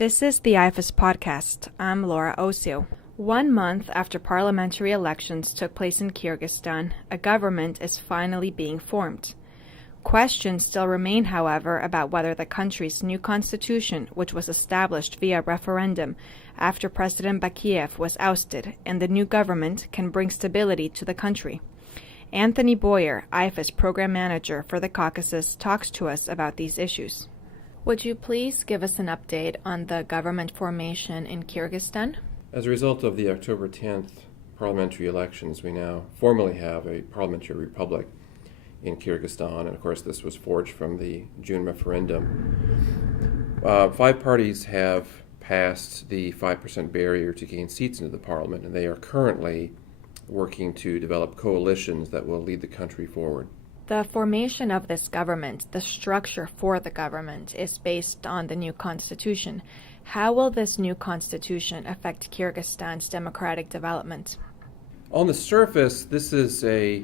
This is the IFES podcast. I'm Laura Osio. 1 month after parliamentary elections took place in Kyrgyzstan, a government is finally being formed. Questions still remain, however, about whether the country's new constitution, which was established via referendum after President Bakiyev was ousted, and the new government can bring stability to the country. Anthony Bowyer, IFES program manager for the Caucasus, talks to us about these issues. Would you please give us an update on the government formation in Kyrgyzstan? As a result of the October 10th parliamentary elections, we now formally have a parliamentary republic in Kyrgyzstan, and of course this was forged from the June referendum. 5 parties have passed the 5% barrier to gain seats into the parliament, and they are currently working to develop coalitions that will lead the country forward. The formation of this government, the structure for the government, is based on the new constitution. How will this new constitution affect Kyrgyzstan's democratic development? On the surface, this is a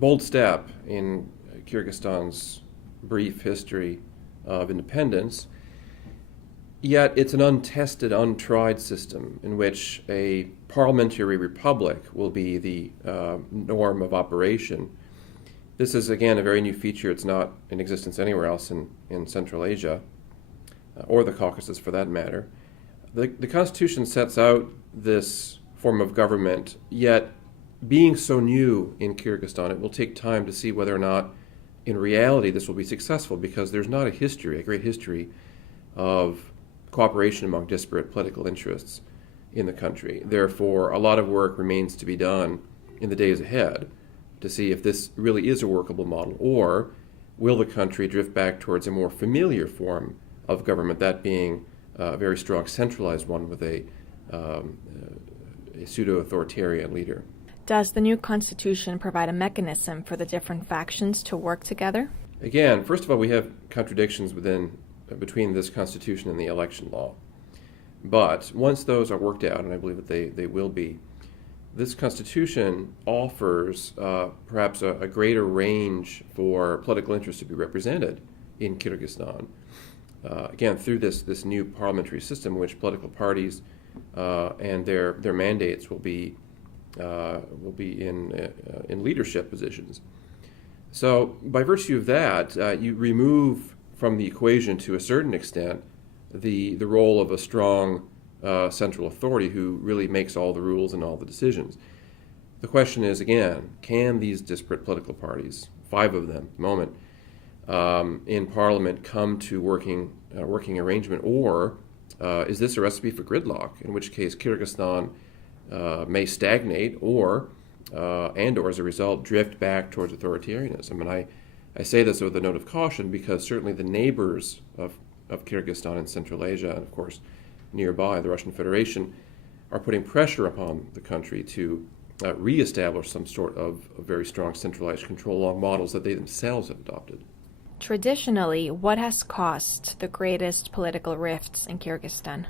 bold step in Kyrgyzstan's brief history of independence, yet it's an untested, untried system in which a parliamentary republic will be the norm of operation. This is, again, a very new feature. It's not in existence anywhere else in Central Asia, or the Caucasus for that matter. The Constitution sets out this form of government, yet being so new in Kyrgyzstan, it will take time to see whether or not in reality this will be successful, because there's not a great history of cooperation among disparate political interests in the country. Therefore, a lot of work remains to be done in the days ahead to see if this really is a workable model, or will the country drift back towards a more familiar form of government, that being a very strong centralized one with a pseudo-authoritarian leader. Does the new constitution provide a mechanism for the different factions to work together? Again, first of all, we have contradictions between this constitution and the election law. But once those are worked out, and I believe that they will be, this constitution offers perhaps a greater range for political interests to be represented in Kyrgyzstan. Again, through this new parliamentary system, in which political parties and their mandates will be in leadership positions. So, by virtue of that, you remove from the equation, to a certain extent, the role of a strong central authority who really makes all the rules and all the decisions. The question is, again, can these disparate political parties, 5 of them at the moment, in Parliament come to working arrangement, or is this a recipe for gridlock, in which case Kyrgyzstan may stagnate or as a result drift back towards authoritarianism? And I say this with a note of caution, because certainly the neighbors of Kyrgyzstan in Central Asia, and of course nearby, the Russian Federation, are putting pressure upon the country to reestablish some sort of very strong centralized control along models that they themselves have adopted. Traditionally, what has caused the greatest political rifts in Kyrgyzstan?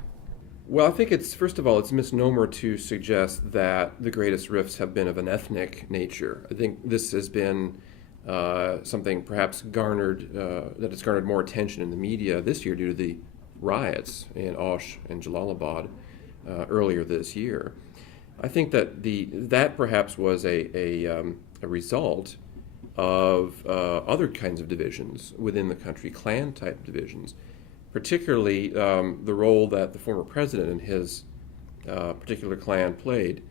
Well, I think first of all, it's a misnomer to suggest that the greatest rifts have been of an ethnic nature. I think this has been something perhaps that has garnered more attention in the media this year due to the riots in Osh and Jalalabad earlier this year. I think that that perhaps was a result of other kinds of divisions within the country, clan-type divisions, particularly the role that the former president and his particular clan played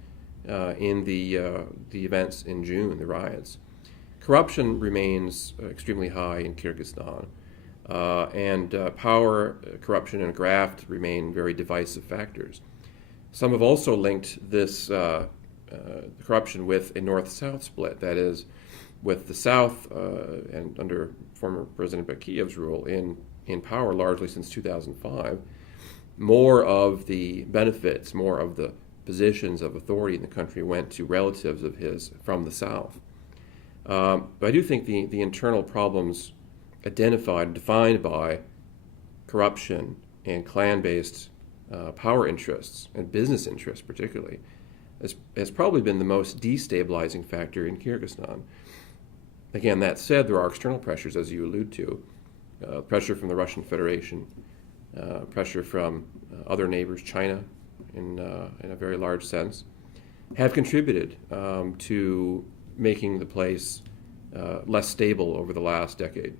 in the events in June, the riots. Corruption remains extremely high in Kyrgyzstan, and power, corruption, and graft remain very divisive factors. Some have also linked this corruption with a north-south split, that is, with the South and under former President Bakiyev's rule in power largely since 2005, more of the benefits, more of the positions of authority in the country went to relatives of his from the South. But I do think the internal problems identified, defined by corruption and clan-based power interests and business interests particularly, has probably been the most destabilizing factor in Kyrgyzstan. Again, that said, there are external pressures, as you allude to, pressure from the Russian Federation, pressure from other neighbors, China in a very large sense, have contributed to making the place less stable over the last decade.